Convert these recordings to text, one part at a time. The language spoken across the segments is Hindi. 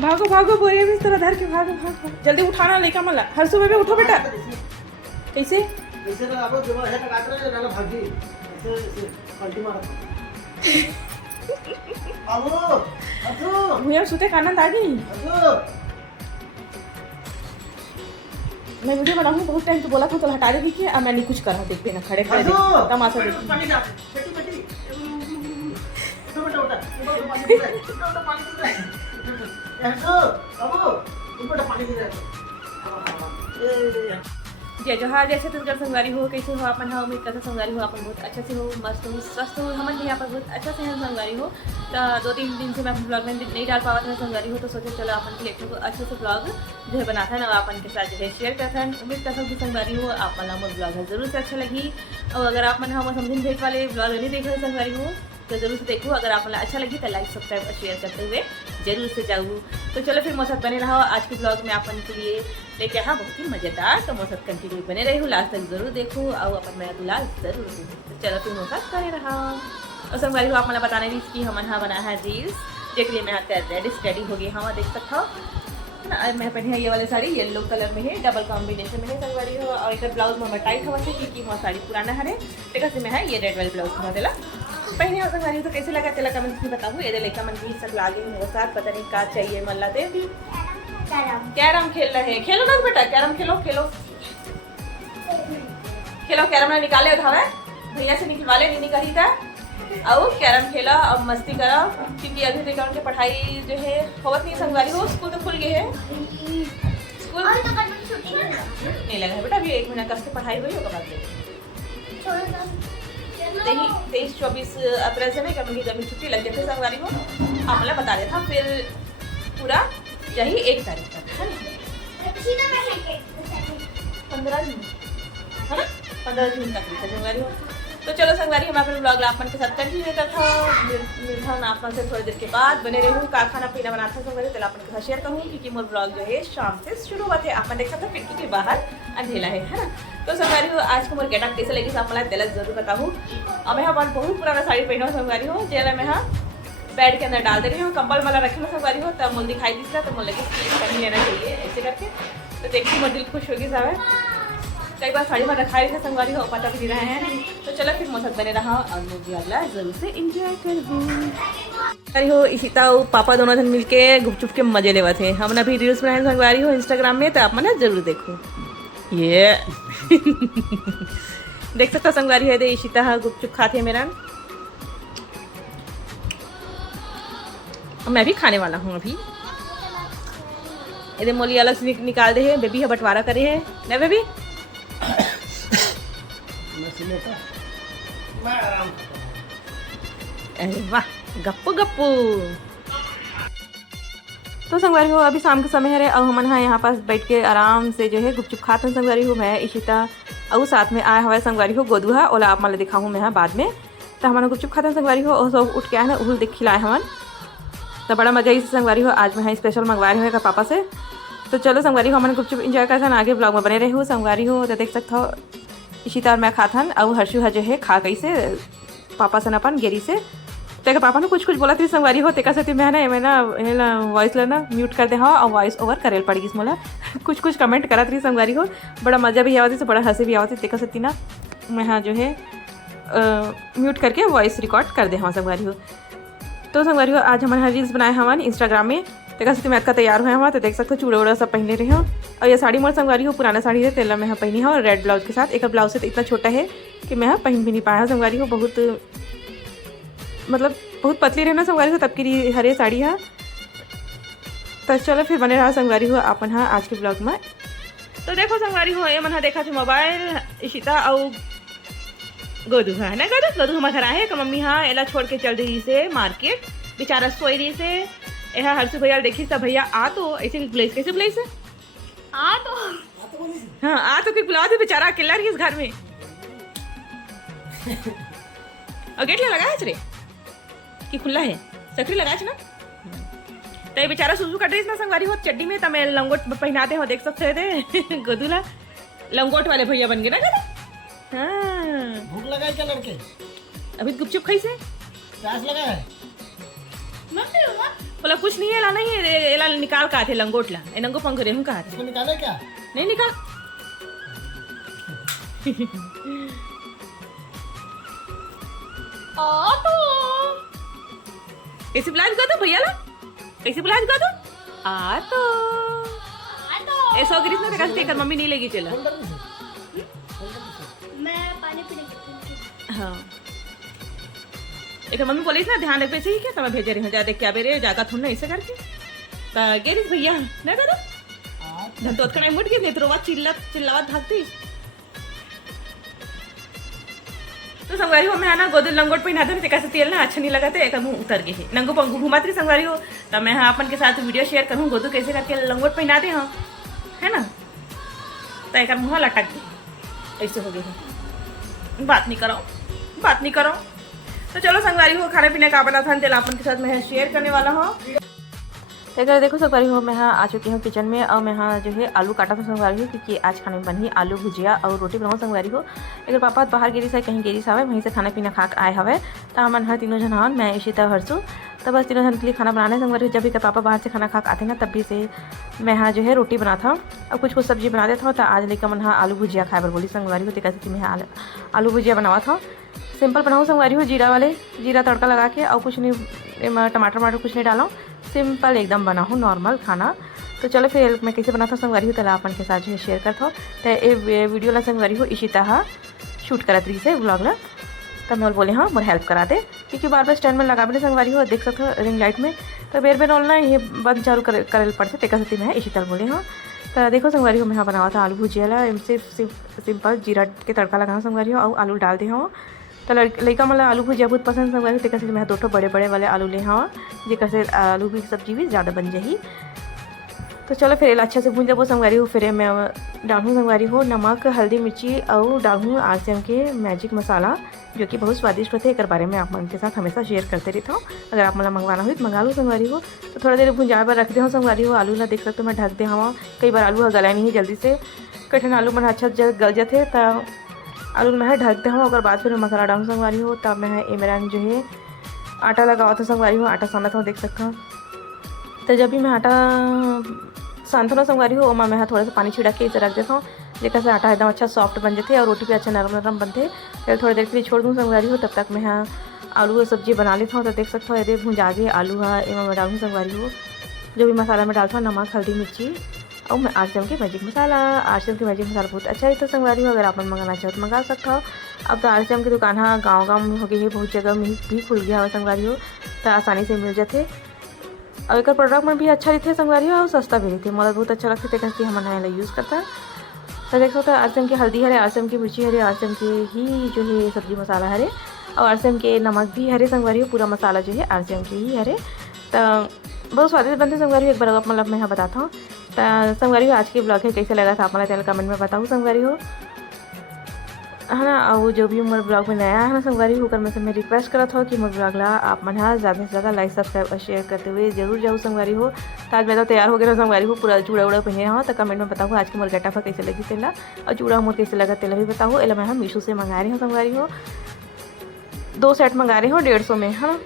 भागो भागो बोरिया भी इस तरह धर के भागो भागो जल्दी उठाना लेकर मला हर सुबह में उठो बेटा कैसे ऐसे ना आपको जो है काट रहे ना भागी ऐसे ऐसे पलटी मारो अब अब भैया सोते का आनंद आ गई मैं वीडियो बनाऊँ बहुत टाइम तो बोला था तो हटा दे कि अब मैं नहीं कुछ करा देख देना खड़े खड़े तमाशा देख पानी जा बेटी बेटी उठो बेटा उठो पानी दे उठो पानी दे ऐसे अब ऊपर पानी दे ए जय जोहार जैसे तुझकर संगवारी हो कैसे हो अपन हाँ उम्मीद करता संगवारी हो अपन बहुत अच्छे से हो मस्त हो स्वस्थ हो हम भी यहाँ पर बहुत अच्छा से हैं संगवारी हो तो 2-3 दिन से मैं अपने ब्लॉग में नहीं डाल पावा था संगवारी हो तो सोचे चलो अपन के लिए अच्छे से ब्लॉग जो है बनाता है ना अपन के साथ जो है शेयर करता है उम्मीद करता हूँ कि संगवारी हो आप वाला ब्लॉग है जरूर से अच्छा लगी और अगर आप मन हम समझिन भेट वाले ब्लॉग नहीं देख रहे संगवारी हो तो जरूर से देखो अगर आप अच्छा लगी तो लाइक सब्सक्राइब और शेयर करते हुए जरूर से जाऊँ तो चलो फिर मौसम बने रहो आज के ब्लॉग में अपन के लिए लेके हाँ बहुत ही मज़ेदार तो मौसम कंटिन्यू बने रही हूँ लास्ट तक जरूर देखो और अपन मेरा दुलार जरूर देखो तो चलो फिर मौसम बने रहा और संगवारी हो आप मैं बताने दी कि हम यहाँ बनाया है रील्स जिसके लिए मैं रेडी स्टडी हो गई हाँ देख सकता हूँ ना मैं पहनी है ये वाली साड़ी येलो कलर में है डबल कॉम्बिनेशन में है संगवारी हो और एक ब्लाउज में टाइट हवा से क्योंकि वहाँ साड़ी पुराना है टेका से मैं है ये रेड वाली ब्लाउज बना देला पहले और संगवारी तो कैसे लगा चला कमेंट्स में बताऊँ ये लेकर मन की सब लागे मेरे साथ पता नहीं क्या चाहिए मन लाते भी कैरम खेल रहे हैं खेलो ना बेटा कैरम खेलो खेलो खेलो कैरम ना निकाले उठावे भैया से निकलवा ले नहीं निकाली था और कैरम खेला और मस्ती करा क्योंकि अभी तक उनकी पढ़ाई जो है होवत नहीं संगवारी हो स्कूल तो खुल गए हैं स्कूल नहीं लगा है बेटा अभी 1 महीना कस के पढ़ाई हुई होगा बाद 23-24 अप्रैल से नहीं कभी कभी छुट्टी लग जाती संगवारी हो आप मतलब बता देता फिर पूरा यही 1 तारीख तक है 15 जून है ना 15 जून तक संगवारी हो तो चलो संगवारी हम अपने ब्लॉग अपन के साथ कंटिन्यू करता हूँ आपन से थोड़ी देर के बाद बने रहूँ का खाना पीना बनाता हूँ संगवारी तो अपन के साथ शेयर करूँ क्योंकि मोर ब्लॉग जो है शाम से शुरू हुआ थे आपने देखा था खिड़की के बाहर अंधेला है ना तो संगवारी हो आज को मोर गेटअप कैसे लगी आप मैं दिल जरूर बताऊँ और मैं अपन बहुत पुराना साड़ी पहना हूँ संगवारी हो जेला मैं हाँ बेड के अंदर डाल दे रही हूँ कंबल वाला रखना संगवारी हो तब मुझे दिखाई दी था तो मुझे लगे कर ही लेना चाहिए ऐसे करके तो देखिए मोर दिल खुश होगी सब कई बार साड़ी में रखा रही था संगवारी हो पता भी नहीं रहा है तो चलो फिर मौसम बने रहा और मुझे अगला जरूर से इंजॉय कर हो इशिता पापा दोनों जन मिलके गुपचुप के मजे लेवा थे हमने अभी रील्स बनाए संगवारी हो इंस्टाग्राम में तो आप मैंने जरूर देखो ये देख सकते हो संगवारी है दे इशिता गुपचुप खाते हैं मेरा मैं भी खाने वाला हूँ अभी ये मोली अलग से निकाल दे है बेबी है बंटवारा करे है ना बेबी अरे वाह गप्पू गप्पू तो संगवारी हो अभी शाम के समय है और हम यहाँ पास बैठ के आराम से जो है गुपचुप खाते हैं संगवारी हो मैं इशिता और साथ में आया हमारे संगवारी हो गोदूहा ओला आप मैं दिखाऊँ मैं बाद में तो हमारे गुपचुप खाते हैं संगवारी हो और सब उठ के आए ना उहुल देख खिलाए हमारे तो बड़ा मजा इस संगवारी हो आज मैं स्पेशल मंगवा रही हूँ पापा से तो चलो संगवारी हो हमने गुपचुप इंजॉय करते हैं आगे ब्लॉग में बने रहे हो संगवारी हो तो देख सकते हो इशिता और मैं खाथन और हर्षु जो है खा गई से पापा से अपन गेरी से तो पापा ने कुछ बोला थी संगवारी हो तेका से मैं ना वॉइस लेना म्यूट कर दे हाँ और वॉइस ओवर करेल पड़ेगी इसमें कुछ कमेंट करा थी संगवारी हो बड़ा मज़ा भी आती से बड़ा हंसी भी आती तेका से ना मैं हाँ जो है म्यूट करके वॉइस रिकॉर्ड कर दे हाँ संगवारी हो तो संगवारी हो आज हमारे रील्स बनाए हमारे इंस्टाग्राम में देखा से मैं तैयार हुए हमारे तो देख सकते हो चूड़ा उड़ा सब पहने रहे हो और ये साड़ी मोर संगवारी हो पुराना साड़ी है तेला मैं पहनी है और रेड ब्लाउज के साथ एक ब्लाउज से तो इतना छोटा है कि मैं पहन भी नहीं पाया संगवारी हो बहुत मतलब बहुत पतली रहना संगवारी हो तब की हरे साड़ी है तो चलो फिर बने रहा संगवारी हो अपन हाँ आज के ब्लॉग में तो देखो संगवारी हो ये मन देखा थी मोबाइल इशिता और गोदू है ना गोदू हमारे घर आए मम्मी हाँ एला छोड़ के चल रही से मार्केट बेचारा सोई रही से यहाँ हर्षु भैया देखी सब भैया आ तो ऐसे बुलाइस कैसे बुलाइस आ तो हाँ आ तो बुला दे बेचारा अकेला रही इस घर में और गेट लगा है रे कि खुला है सकरी लगा ना तो ये बेचारा सुसु कट रही ना संगवारी हो चड्डी में तमें लंगोट पहनाते हो देख सकते थे गोदूला लंगोट वाले भैया बन गए ना हाँ भूख लगा है क्या लड़के अभी गुपचुप खाई से प्यास लगा है बोला कुछ नहीं है ला नहीं है एला निकाल का थे लंगोट ला ए नंगो पंख रे हम का थे इसको निकाले क्या? नहीं निकाल ऑटो कैसे बुलाज का तो भैया ला कैसे बुलाज का तो ऑटो ऐसा गिरीश ना कहते कर मम्मी नहीं लेगी चला फोल्डर में से। मैं पानी पीने गई हाँ एक मम्मी बोली ना ध्यान रख पैसे ही क्या तुम्हें भेजे रही हूँ जा देख क्या बेरे जागा थोड़ा ऐसे करके ता गिरीश भैया ना करो धन तो कने मुट गई तो रोवा चिल्लावत भागती तो संगवारी हो मैं आना गोदल लंगोट पे नादन कैसे तेल ना अच्छा नहीं लगा थे एक मुंह उतर गई नंगो पंगू घुमाती संगवारी हो तब मैं अपन के साथ वीडियो शेयर करूँ गोदू कैसे करके लंगोट पहना दे हाँ है ना तो एक मुँह लटक गई ऐसे हो गई बात नहीं करो तो चलो संगवारी हो खाने पीने का बना था तेल अपन के साथ मैं शेयर करने वाला हूँ अगर देखो संगवारी हो मैं यहाँ आ चुकी हूँ किचन में और मैं यहाँ जो है आलू काटा था संगवारी हो क्योंकि आज खाने में बनी आलू भुजिया और रोटी बनाऊँ संगवारी हो अगर पापा बाहर गिरी से कहीं गिरी सावे वहीं से खाना पीना खा आए हवे तो हमन हर तीनों जन हन मैं इशिता हरसू तो बस तीनों जन के लिए खाना बनाने संगवारी हो जब भी पापा बाहर से खाना खा आते ना तब भी से मैं यहाँ जो है रोटी बनाता हूँ और कुछ सब्जी बना देता हूँ तो आज लेकर मन यहाँ आलू भुजिया खाए बर बोली संगवारी हो तो कैसे मैं आलू भुजिया बनावा था सिंपल बनाऊँ संगवारी हो जीरा तड़का लगा के और कुछ नहीं टमाटर कुछ नहीं डाला सिंपल एकदम बना हूँ नॉर्मल खाना तो चलो फिर मैं कैसे बनाता हूँ संगवारी हो तो अपन के साथ जो शेयर करता हूँ तो ये वीडियो ला संगवारी हो इशिता शूट करत रही से ब्लॉग ला तब मैं बोले हाँ मोर हेल्प करा दे क्योंकि बार बार स्टैंड में लगा भी संगवारी हो देख सकते हो रिंग लाइट में तो बेर ना ये बंद चालू करे पड़ते तेका सती में इशिता बोले हाँ तो देखो संगवारी हो मैं यहाँ बनावा था आलू भुजिया ला सिर्फ सिंपल जीरा के तड़का लगाना संगवारी हो और आलू डाल दे हाँ तो लड़का मतलब आलू भुजिया बहुत पसंद संगवारी हो कैसे मैं 2 बड़े वाले आलू ले हाँ जी कैसे आलू की सब्जी भी ज़्यादा बन जाही तो चलो फिर अच्छा से भून जब वो संगवारी हो फिर मैं डालूँ संगवारी हो नमक हल्दी मिर्ची और डालूँ RCM के मैजिक मसाला जो कि बहुत स्वादिष्ट होते हैं एक बारे में आप मन के साथ हमेशा शेयर करते रहता हूँ अगर आप मतलब मंगवाना हो तो मंगा लो संगवारी हो तो थोड़ा देर भुंजा पर रख दे संगवारी हो आलू ला देख सकते हो मैं ढक दे हवा कई बार आलू गला नहीं है जल्दी से कठिन आलू मन अच्छा गल जाते तो आलू मैं ढक दे हूँ और बाद फिर मसाला डालूँ संगवारी हो तब मैं मेरा जो है आटा लगावा था संगवारी हो आटा साना था देख सकता हूँ तो जब भी मैं आटा सानता ना संगवारी हो मैं थोड़ा सा पानी छिड़क के इसे रख देता हूँ जैसे से आटा एकदम अच्छा सॉफ्ट बन जाते और रोटी भी अच्छा नरम बनते फिर थोड़ी देर के लिए छोड़ दूँ संगवारी हो तब तक मैं यहाँ आलू की सब्जी बना लेता हूँ तो देख सकता हूँ यदि भुंजा के आलू है एवं मैं डालूँ संगवारी हो जो भी मसाला में डालता हूँ नमक हल्दी मिर्ची और मैं RCM के मैजिक मसाला बहुत अच्छा है तो संगवारी हो अगर आप मंगाना चाहो तो मंगा सकता हो अब तो RCM की दुकान हाँ गाँव में हो गई है बहुत जगह में भी खुल गया है संगवारी हो तो आसानी से मिल जाते और एक प्रोडक्ट में भी अच्छा रहते संगवारी हो और सस्ता भी रहते मतलब बहुत अच्छा लगता है कैसे हम नया यूज़ करता है तो देख सकते हैं RCM की हल्दी हरे RCM की मिर्ची हरे RCM के ही जो है सब्जी मसाला हरे और RCM के नमक भी हरे संगवारी हो पूरा मसाला जो है RCM के ही हरे तो बहुत स्वादिष्ट बनते संगवारी हो एक बार मतलब मैं यहाँ बताता हूँ तो संगवारी हो आज के ब्लॉग है कैसे लगा था आप चैनल कमेंट में बताऊँ संगवारी हो है ना और जो भी मोर ब्लॉग में नया है ना संगवारी होकर मैं रिक्वेस्ट करा था कि मोर ब्लॉग ला आप मन ज़्यादा से ज़्यादा लाइक सब्सक्राइब और शेयर करते हुए जरूर जाऊँ संगवारी हो तो आज मैं तो तैयार हो गया संगवारी हो पूरा चूड़ा उड़ा पहने रहा तो कमेंट में बताऊँ आज के मोर गटाफा कैसे लगी तेला और चूड़ा मोर कैसे लगा तेला भी बताऊँ एला मैं मीशो से मंगा रही हूँ संगवारी हो 2 सेट मंगा रही हूँ 150 में है ना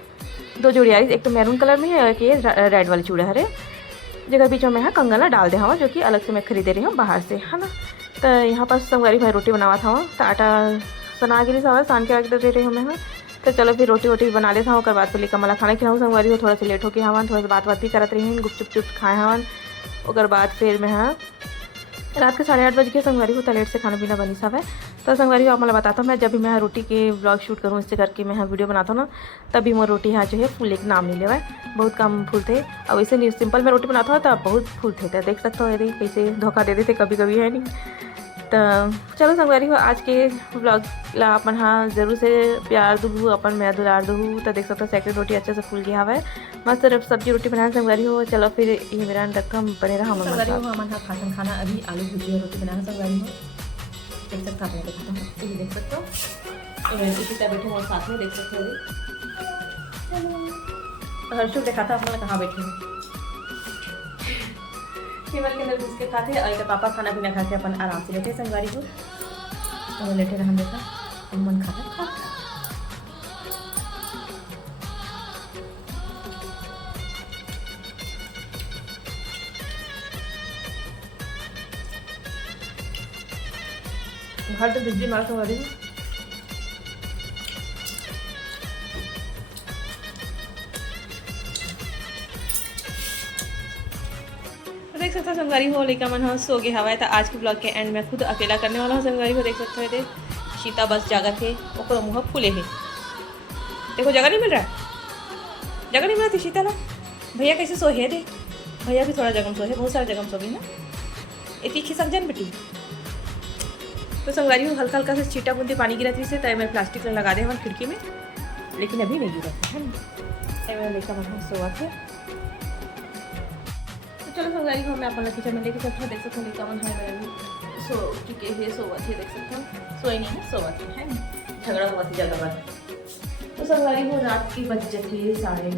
2 जोड़ी आ रही एक तो मैरून कलर में है और एक रेड वाली चूड़ा हरे जगह बीच में मैं कंगना डाल दे हवा जो कि अलग से मैं खरीदे रही हूँ बाहर से है ना तो यहाँ पर संगवारी भाई रोटी बनावा था तो आटा सना के लिए सवा सान के रख दे रही हूँ मैं तो चलो फिर रोटी बना लेता हूँ बाद फिर लेकर मला खाना खिलाऊँ संगवारी हो थोड़ा सा लेट हो गया हवन थोड़ा सा बात भी करते रही गुपचुप खाए हवन और बाद फिर मैं रात के 8:30 बज के संगवारी हो तो लेट से खाना पीना बनी सब है तो संगवारी हो आप मतलब बताता हूँ मैं जब भी मैं रोटी के ब्लॉग शूट करूँ इससे करके मैं वीडियो बनाता हूँ ना तभी मैं रोटी यहाँ जो है फूल एक नाम नहीं लेवा बहुत कम फूल थे और वैसे नहीं सिंपल में रोटी बनाता हूँ तो बहुत फूल थे देख सकते हो यदि कैसे धोखा दे देते कभी कभी है नहीं तो चलो संगवारी हो आज के ब्लॉग ला अपन हाँ जरूर से प्यार दूँ अपन मैं दुलार दूँ तो देख सकते हो सेकंड रोटी अच्छे से फूल गया हुआ है मस्त सब्जी रोटी बनाना संगवारी हो चलो फिर ये मेरा रकम बने रहा संगवारी हो हमारे यहाँ खासन खाना अभी आलू भुजिया रोटी बनाना संगवारी हो देख सकते हो आपने देख सकते हो इसी तरह बैठे और साथ में देख सकते हो हर्षु देखा था अपना कहाँ बैठे हैं टेबल के अंदर घुस के खाते और एक पापा खाना पीना खा के अपन आराम से लेटे संगवारी को और लेटे रहन देखा मन खाता घर तो बिजली मार तो रही देख सकते हो संगवारी हो लेकर मन हो सो गया हवा है। तो आज के ब्लॉग के एंड में खुद अकेला करने वाला हूँ संगवारी हो। देख सकते थे शीता बस जागा थे ओकर मुँह फूले है। देखो जगह नहीं मिल रहा है, जगह नहीं मिला थी शीता ला। भैया कैसे सो है दे, भैया भी थोड़ा जगह में सो है, बहुत सारा जगह में सो गई ना। ये तीखी सब्जन बेटी तो संगवारी हूँ हल्का हल्का से छीटा बूंदी पानी गिरा थी से तय मैं प्लास्टिक लगा दे हमारे खिड़की में, लेकिन अभी नहीं गिरा है ना। मैं लेकर मन सोआ थे। तो चलो संगवारी को मैं अपन किचन में लेके चलता हूँ। देख सकते हो लेकर मन है मेरा सो चुके हैं, सोवा थे। देख सकते हो सोए नहीं है, सोवा थे है ना, झगड़ा हुआ थी ज़्यादा बात। तो संगवारी को रात की बज थे 9:30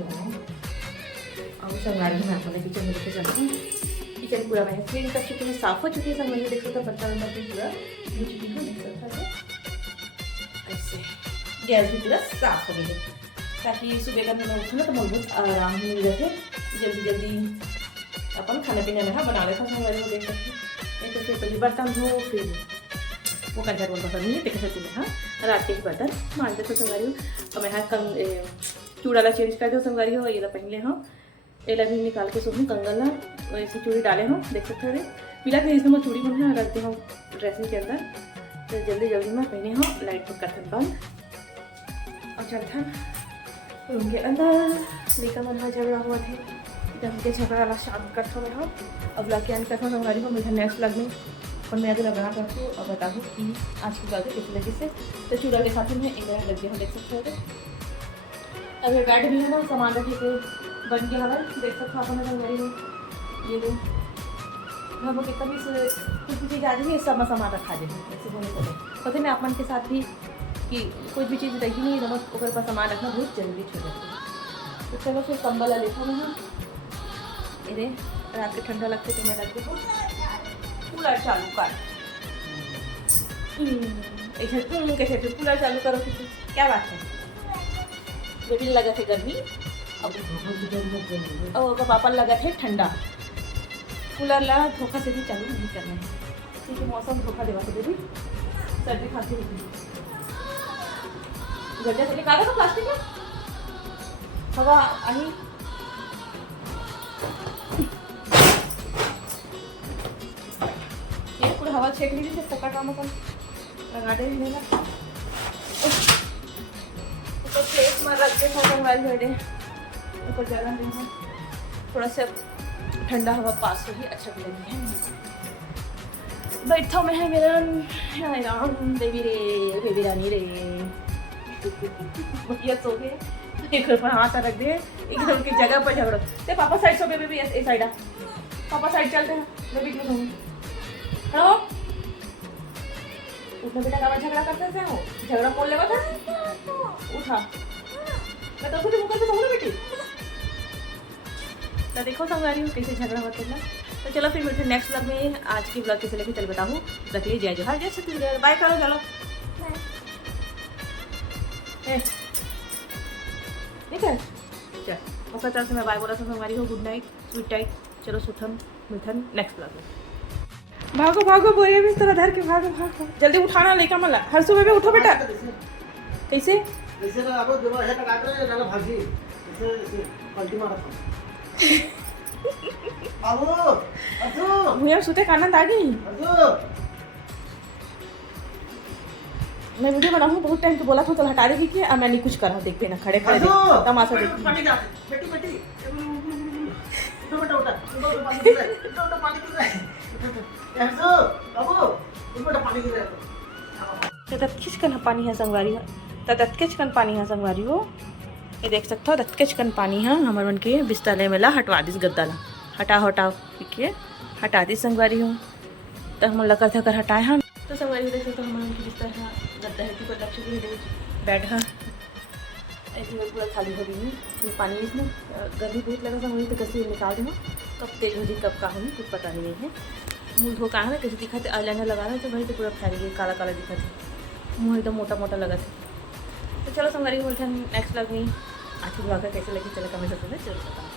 और संगवारी मैं अपने किचन में लेके चलती हूँ। किचन पूरा मैंने क्लीन कर चुकी है, साफ हो चुकी है। संगवारी देख सकते हो बर्तन वर्तन भी पूरा धो चुकी हूँ। देख सकते हो ऐसे गैस भी पूरा साफ हो गई है, ताकि सुबह का मैं उठूँ ना तो मैं बहुत आराम मिल जाते, जल्दी जल्दी अपन खाने पीने में बना लेता हूँ। संगवारी को देख सकते हो एक तो फिर पहले बर्तन धो, फिर वो कंजर बोल पसंद नहीं है कैसे तुम्हें। हाँ रात के बर्तन मान देते संगवारी हो। और मैं चूड़ा ला चेंज कर दो संगवारी हो। ये पहन ले हाँ एला भी निकाल के सुबह कंगन ला ऐसी चूड़ी डाले हूँ। देख सकते हो पीला के इसमें मैं चूड़ी बन रखती हूँ ड्रेसिंग के अंदर। तो जल्दी जल्दी में पहने हूँ लाइट पर कर्टन बंद और चलता रूम के अंदर लेकर मन में झगड़ा हुआ थे जब के झगड़ा वाला शाम करता रहा। अब ला के एंड करता हूँ संगवारी को। मुझे नेक्स्ट ब्लॉग में और मैं अगर बना करती हूँ और बता दूँ कि आज की ब्लॉग किस लगे से। तो चूड़ा के साथ में एक लग गया हूँ। देख सकते हो अगर बैठ भी है ना सामान रखे थे बन गया हवा। देख सकते हो अपने संगवारी में ये दो घर में कितना भी कुछ भी चीज़ आ जाए सब सामान रखा जाए ऐसे बोले चले। पता नहीं आप मन के साथ भी कि कोई भी चीज़ रही नहीं नमक ओकर पर सामान रखना बहुत जरूरी छोड़ जाती है। तो चलो फिर कंबल लेता हूँ मैं। अरे रात के ठंडा लगते तो मैं रख देता हूँ कूलर चालू कर। ऐसे तुम कैसे फिर कूलर चालू करो किसी क्या बात है। बेबी लगा थे गर्मी और पापा लगा थे ठंडा। कूलर ला धोखा से भी चालू नहीं करना है क्योंकि मौसम धोखा देवा तो बेबी सर्दी खांसी होती है। गड्ढा से निकालो तो प्लास्टिक में हवा आई। ये पूरा हवा छेक लीजिए जब पका काम अपन लगा दे लेना ऊपर प्लेट में रख के फोटो मोबाइल भेज दे ऊपर जगह देना थोड़ा सा ठंडा हवा पास होगी अच्छा भी लगी है। बैठा मैं है मेरा राम देवी रे बेबी रानी रे भैया सो गए एक पर हाथ रख दे एकदम उनकी जगह पर झगड़ो। ते पापा साइड सो गए बेबी ए साइड आ पापा साइड चलते हैं मैं बीच में सोऊंगी। हेलो उठो बेटा का झगड़ा करते थे हो झगड़ा बोल ले बता उठा मैं तो खुद मुकर पे सोऊंगी बेटी। तो देखो संगवारी हूँ कैसे झगड़ा होते हैं। तो चलो फिर मिलते नेक्स्ट ब्लॉग में। आज की ब्लॉग कैसे लगी चल बताऊँ। रखिए जय जोहार जय छत्तीसगढ़ बाय करो चलो ठीक है चल ओके तरफ से मैं बाय बोला था संगवारी हो। गुड नाइट स्वीट नाइट चलो सुथन मिथन नेक्स्ट ब्लॉग में। भागो भागो बोरिया भी तरह धर के भागो भागो जल्दी उठाना लेकर मला हर सुबह में उठो बेटा कैसे जैसे ना आपको दबा है काट रहे ना भागी ऐसे पलटी मारा था बाबू अतु भैया सुते का आनंद आ गई। अतु मैं वीडियो बनाऊँ बहुत टाइम तो बोला था चल हटा देगी कि अब मैं नहीं कुछ करा देख देना खड़े खड़े तमाशा देख पानी जा बेटी बेटी उठो बेटा उठा उठो पानी गिर रहा है उठो पानी गिर रहा है ऐसो बाबू उठो पानी गिर रहा है। दत्किच कन पानी है संगवारी हो तो दत्किच कन पानी है संगवारी हो। ये देख सकते हो दत्किच कन पानी है हमारे मन के बिस्तर में ला हटवा दिस गद्दा ला हटाओ हटाओ देखिए हटा दी संगवारी हूँ। तो हम लगा था कर हटाए हम तो संगवारी देख सकते हो हमारे उनकी बिस्तर है गद्दा है कि लक्ष्य भी बेड है ऐसे पूरा खाली हो गई है। पानी इसमें गर्मी बहुत लगा था वहीं तो कैसे निकाल दूँ कब तेज हो जाए कब का होगी कुछ पता नहीं है। मुँह धो का है ना कैसे दिखा थे आईलाइनर लगा रहा तो वहीं तो पूरा फैल गई काला काला दिखा था मुँह एकदम मोटा मोटा लगा था। तो चलो संगवारी बोलते हैं नेक्स्ट ब्लॉग में आज की ब्लॉग कैसे लगी चलो कमेंट सेक्शन में जरूर बताओ।